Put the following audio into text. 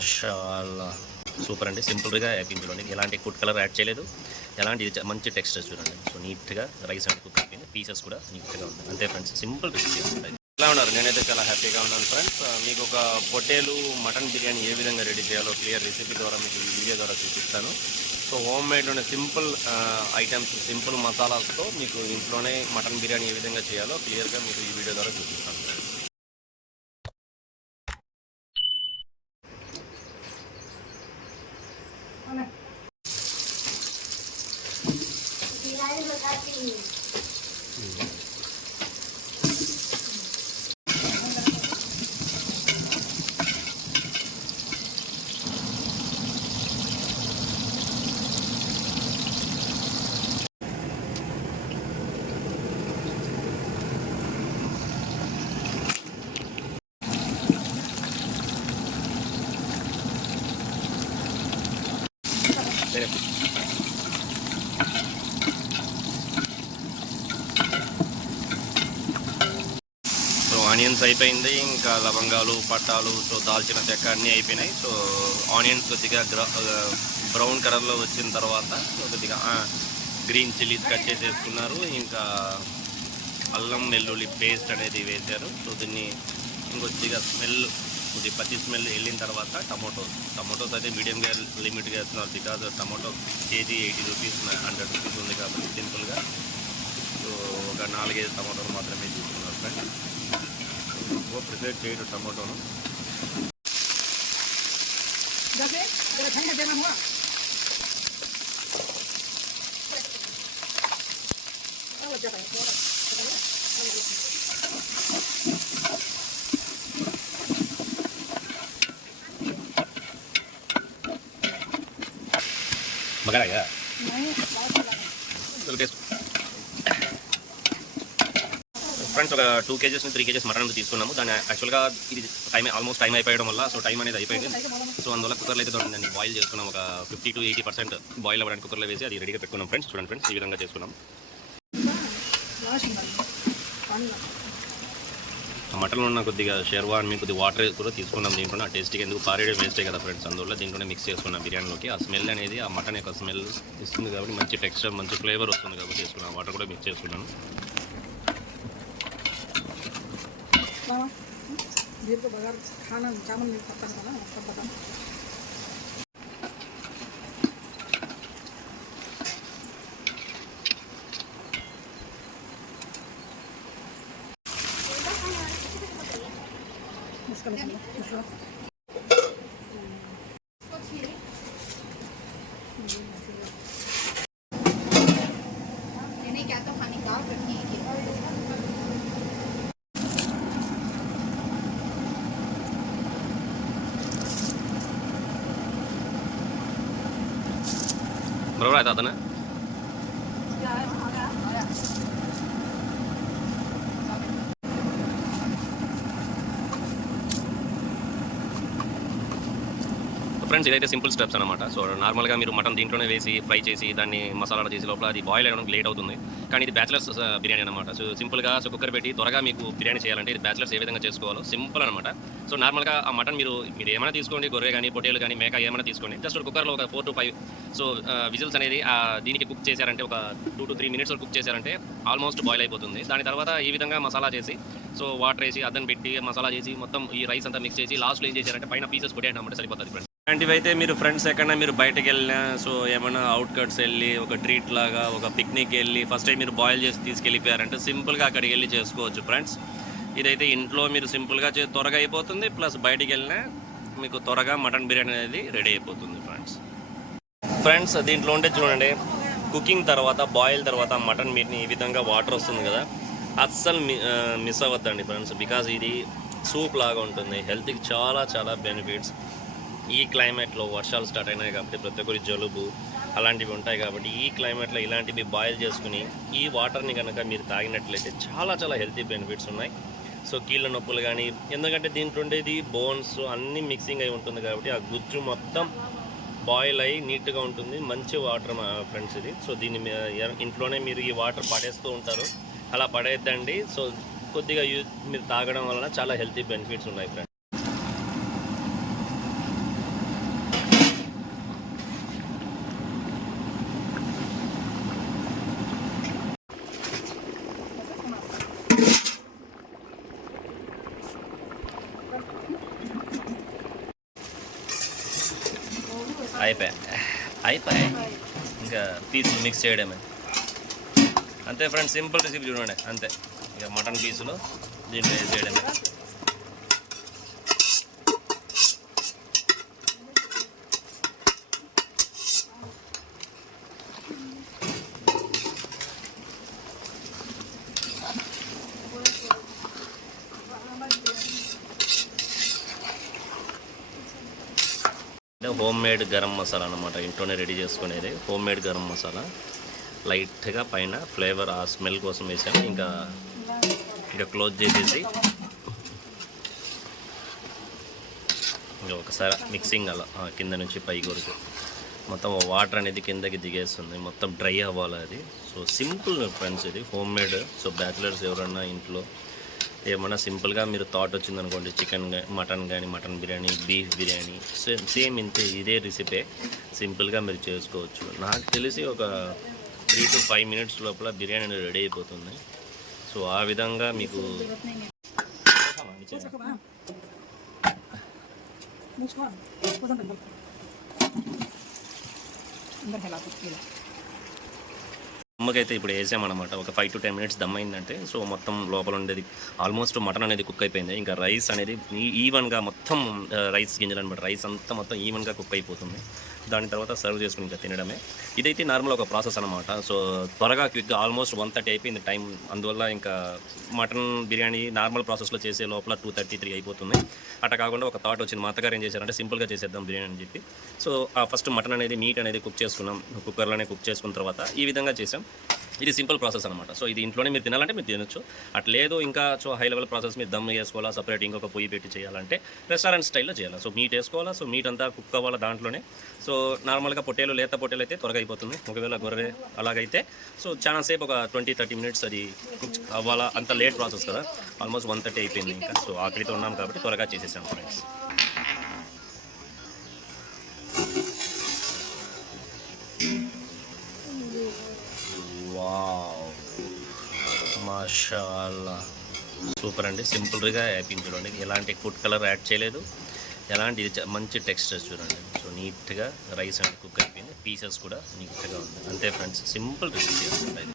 మాషాల్లా super అండి. సింపుల్గా అయిపోయింది చూడండి. ఎలాంటి ఫుడ్ కలర్ యాడ్ చేయలేదు, ఎలాంటి మంచి టెక్స్చర్ చూడండి. సో నీట్గా రైస్ అండ్ కుక్ అయిపోయింది, పీసెస్ కూడా నీట్గా ఉంది. అంతే ఫ్రెండ్స్, సింపుల్ రెసిపీ ఉంటాయి. ఎలా ఉన్నారు? నేనైతే చాలా హ్యాపీగా ఉన్నాను ఫ్రెండ్స్. మీకు ఒక పొట్టేలు మటన్ బిర్యానీ ఏ విధంగా రెడీ చేయాలో క్లియర్ రెసిపీ ద్వారా మీకు ఈ వీడియో ద్వారా చూపిస్తాను. సో హోమ్ మేడ్లోనే సింపుల్ ఐటమ్స్, సింపుల్ మసాలాస్తో మీకు ఇంట్లోనే మటన్ బిర్యానీ ఏ విధంగా చేయాలో క్లియర్గా మీకు ఈ వీడియో ద్వారా చూపిస్తాను ఫ్రెండ్స్. సో ఆనియన్స్ అయిపోయింది, ఇంకా లవంగాలు, పట్టాలు, సో దాల్చిన చెక్క అన్నీ అయిపోయినాయి. సో ఆనియన్స్ కొద్దిగా బ్రౌన్ కలర్లో వచ్చిన తర్వాత సో కొద్దిగా గ్రీన్ చిల్లీస్ కట్ చేసి వేసుకున్నారు. ఇంకా అల్లం వెల్లుల్లి పేస్ట్ అనేది వేశారు. సో దీన్ని ఇంకొద్దిగా స్మెల్, కొద్దిగా పచ్చి స్మెల్ వెళ్ళిన తర్వాత టమోటోస్ అయితే మీడియంగా లిమిట్గా వేస్తున్నారు. Because tomato KG 80 rupees 100 rupees ఉంది కాబట్టి సింపుల్గా సో ఒక 4-5 టమాటోలు మాత్రమే తీసుకున్నారు ఫ్రెండ్. ఎక్కువ ప్రిపేర్ చేయడు టమాటోను. మగారా ఫ్రెండ్స్, ఒక 2 కేజెస్ 3 కేజెస్ మటన్ తీసుకున్నాము. దాన్ని యాక్చువల్గా ఇది ఆల్మోస్ట్ టైం అయిపోయడం వల్ల సో టైం అనేది అయిపోయింది. సో అందువల్ల కుక్కర్లో అయితే దాన్ని బాయిల్ చేసుకున్నాం. ఒక 50 to 80% బాయిల్ అవ్వడానికి కుక్కర్లో వేసి అది రెడీగా పెట్టుకున్నాం ఫ్రెండ్స్. చూడండి ఫ్రెండ్స్, ఈ విధంగా చేసుకున్నాం. మటన్లో ఉన్న కొద్దిగా షెర్వాన్ మీ కొద్దిగా వాటర్ కూడా తీసుకున్నాం దీంట్లో. ఆ టేస్ట్కి ఎందుకు పారేయడం వేస్టే కదా ఫ్రెండ్స్, అందువల్ల దీంట్లోనే మిక్స్ చేసుకున్నాం బిర్యానీలోకి. ఆ స్మెల్ అనేది ఆ మటన్ యొక్క స్మెల్ ఇస్తుంది కాబట్టి మంచి టెక్స్చర్, మంచి ఫ్లేవర్ వస్తుంది కాబట్టి చేసుకున్నాం. వాటర్ కూడా మిక్స్ చేసుకున్నాను. बरोबर आहे आता ना. ఫ్రెండ్స్, ఇదైతే సింపుల్ స్టెప్స్ అనమాట. సో నార్మల్గా మీరు మటన్ దీంట్లోనే వేసి ఫ్రై చేసి దాన్ని మసాలా చేసి లోపల అది బాయిల్ అవ్వడానికి లేట్ అవుతుంది. కానీ ఇది బ్యాచిలర్స్ బిర్యానీ అనమాట. సో సింపుల్గా సో కుక్కర్ పెట్టి త్వరగా మీకు బిర్యానీ చేయాలంటే ఇది బ్యాచిలర్స్ ఏ విధంగా చేసుకోవాలో సింపుల్ అనమాట. సో నార్మల్గా ఆ మటన్ మీరు ఏమైనా తీసుకోండి, గొర్రె కానీ పొట్టేలు కానీ మేక ఏమైనా తీసుకోండి. జస్ట్ కుక్కర్లో ఒక 4 to 5 సో విజిల్స్ అనేది దీనికి కుక్ చేశారంటే ఒక 2 to 3 minutes కుక్ చేశారంటే ఆల్మోస్ట్ బాయిల్ అయిపోతుంది. దాని తర్వాత ఈ విధంగా మసాలా చేసి సో వాటర్ వేసి అద్దం పెట్టి మసాలా చేసి మొత్తం ఈ రైస్ అంతా మిక్స్ చేసి లాస్ట్లో ఏం చేశారంటే పైన పీసెస్ కొట్టేయడం సరిపోతుంది ఫ్రెండ్స్. ఇలాంటివి అయితే మీరు ఫ్రెండ్స్ ఎక్కడన్నా మీరు బయటకు వెళ్ళినా సో ఏమైనా అవుట్కట్స్ వెళ్ళి ఒక ట్రీట్ లాగా ఒక పిక్నిక్ వెళ్ళి ఫస్ట్ టైం మీరు బాయిల్ చేసి తీసుకెళ్ళిపోయారంటే సింపుల్గా అక్కడికి వెళ్ళి చేసుకోవచ్చు ఫ్రెండ్స్. ఇదైతే ఇంట్లో మీరు సింపుల్గా త్వరగా అయిపోతుంది, ప్లస్ బయటికి వెళ్ళినా మీకు త్వరగా మటన్ బిర్యానీ అనేది రెడీ అయిపోతుంది ఫ్రెండ్స్. దీంట్లో ఉంటే చూడండి, కుకింగ్ తర్వాత బాయిల్ తర్వాత మటన్ మీట్ని ఈ విధంగా వాటర్ వస్తుంది కదా, అస్సలు మిస్ అవ్వద్దండి ఫ్రెండ్స్. బికాజ్ ఇది సూప్ లాగా ఉంటుంది, హెల్త్కి చాలా చాలా బెనిఫిట్స్. ఈ క్లైమేట్లో వర్షాలు స్టార్ట్ అయినాయి కాబట్టి ప్రతి ఒక్కరి జలుబు అలాంటివి ఉంటాయి కాబట్టి ఈ క్లైమేట్లో ఇలాంటివి బాయిల్ చేసుకుని ఈ వాటర్ని కనుక మీరు తాగినట్లయితే చాలా చాలా హెల్తీ బెనిఫిట్స్ ఉన్నాయి. సో కీళ్ళ నొప్పులు కానీ, ఎందుకంటే దీంట్లో ఉండేది బోన్స్ అన్నీ మిక్సింగ్ అయి ఉంటుంది కాబట్టి ఆ గుజ్జు మొత్తం బాయిల్ అయ్యి నీట్గా ఉంటుంది. మంచి వాటర్ ఫ్రెండ్స్ ఇది. సో దీన్ని ఇంట్లోనే మీరు ఈ వాటర్ పడేస్తూ ఉంటారు, అలా పడేద్దండి. సో కొద్దిగా మీరు తాగడం వలన చాలా హెల్తీ బెనిఫిట్స్ ఉన్నాయి ఫ్రెండ్స్. అయిపోయి ఇంకా పీసులు మిక్స్ చేయడమే అంతే ఫ్రెండ్స్. సింపుల్ రెసిపీ చూడండి అంతే. ఇక మటన్ పీసులు దీంట్లో వేసేయడమే. హోమ్ మేడ్ గరం మసాలా అనమాట, ఇంట్లోనే రెడీ చేసుకునేది హోమ్ మేడ్ గరం మసాలా. లైట్గా పైన ఫ్లేవర్ ఆ స్మెల్ కోసం వేసాము. ఇంకా క్లోజ్ చేసేసి ఇంకా ఒకసారి మిక్సింగ్ అలా కింద నుంచి పై కొరకు మొత్తం వాటర్ అనేది కిందకి దిగేస్తుంది, మొత్తం డ్రై అవ్వాలి అది. సో సింపుల్ ఫ్రెండ్స్, ఇది హోమ్ మేడ్. సో బ్యాచిలర్స్ ఎవరన్నా ఇంట్లో ఏమన్నా సింపుల్గా మీరు థాట్ వచ్చిందనుకోండి, చికెన్ మటన్ కానీ mutton biryani, beef biryani same ఇంతే, ఇదే రెసిపీ సింపుల్గా మీరు చేసుకోవచ్చు. నాకు తెలిసి ఒక 3 to 5 minutes లోపల బిర్యానీ అనేది రెడీ అయిపోతుంది. సో ఆ విధంగా మీకు దమ్మకైతే ఇప్పుడు వేసామన్నమాట. ఒక 5 to 10 minutes దమ్ అయిందంటే సో మొత్తం లోపల ఉండేది ఆల్మోస్ట్ మటన్ అనేది కుక్ అయిపోయింది. ఇంకా రైస్ అనేది ఈవెన్గా మొత్తం రైస్ గింజలు అనమాట, రైస్ అంతా మొత్తం ఈవెన్గా కుక్ అయిపోతుంది. దాని తర్వాత సర్వ్ చేసుకుని ఇంకా తినడమే. ఇదైతే నార్మల్ ఒక ప్రాసెస్ అనమాట. సో త్వరగా క్విక్గా ఆల్మోస్ట్ 1:30 అయిపోయింది టైం. అందువల్ల ఇంకా మటన్ బిర్యానీ నార్మల్ ప్రాసెస్లో చేసే లోపల 2:33 అయిపోతుంది. అట్లా కాకుండా ఒక థాట్ వచ్చింది, మా అత్తగారు ఏం చేశారంటే సింపుల్గా చేసేద్దాం బిర్యానీ అని చెప్పి. సో ఫస్ట్ మటన్ అనేది మీట్ అనేది కుక్ చేసుకున్నాం, కుక్కర్లోనే కుక్ చేసుకున్న తర్వాత ఈ విధంగా చేసాం. ఇది సింపుల్ ప్రాసెస్ అనమాట. సో ఇది ఇంట్లోనే మీరు తినాలంటే మీరు తినొచ్చు. అట్లా లేదు ఇంకా సో హై లెవెల్ ప్రాసెస్ మీరు దమ్ చేసుకోవాలా, సపరేట్ ఇంకొక పొయ్యి పెట్టి చేయాలంటే రెస్టారెంట్ స్టైల్లో చేయాలి. సో మీట్ వేసుకోవాలా, సో మీట్ అంతా కుక్ అవ్వాలి దాంట్లోనే. సో నార్మల్గా పొట్టేలు, లేత పొట్టేలు అయితే త్వరగా అయిపోతుంది. ఒకవేళ గొర్రె అలాగైతే సో చాలా సేపు ఒక 20-30 minutes అది కుక్ అవ్వాలా. అంత లేట్ ప్రాసెస్ కదా, ఆల్మోస్ట్ 1:30 అయిపోయింది ఇంకా. సో ఆకలితో ఉన్నాం కాబట్టి త్వరగా చేసేసాం ఫ్రెండ్స్. వావ్, మాషాల్లా, సూపర్ అండి. సింపుల్గా అయిపోయింది చూడండి. ఎలాంటి ఫుడ్ కలర్ యాడ్ చేయలేదు, ఎలాంటి ఇది మంచి టెక్స్చర్ చూడండి. సో నీట్గా రైస్ అండ్ కుక్ అయిపోయింది, పీసెస్ కూడా నీట్గా ఉంది. అంతే ఫ్రెండ్స్, సింపుల్ రెసిపీ అనమాట.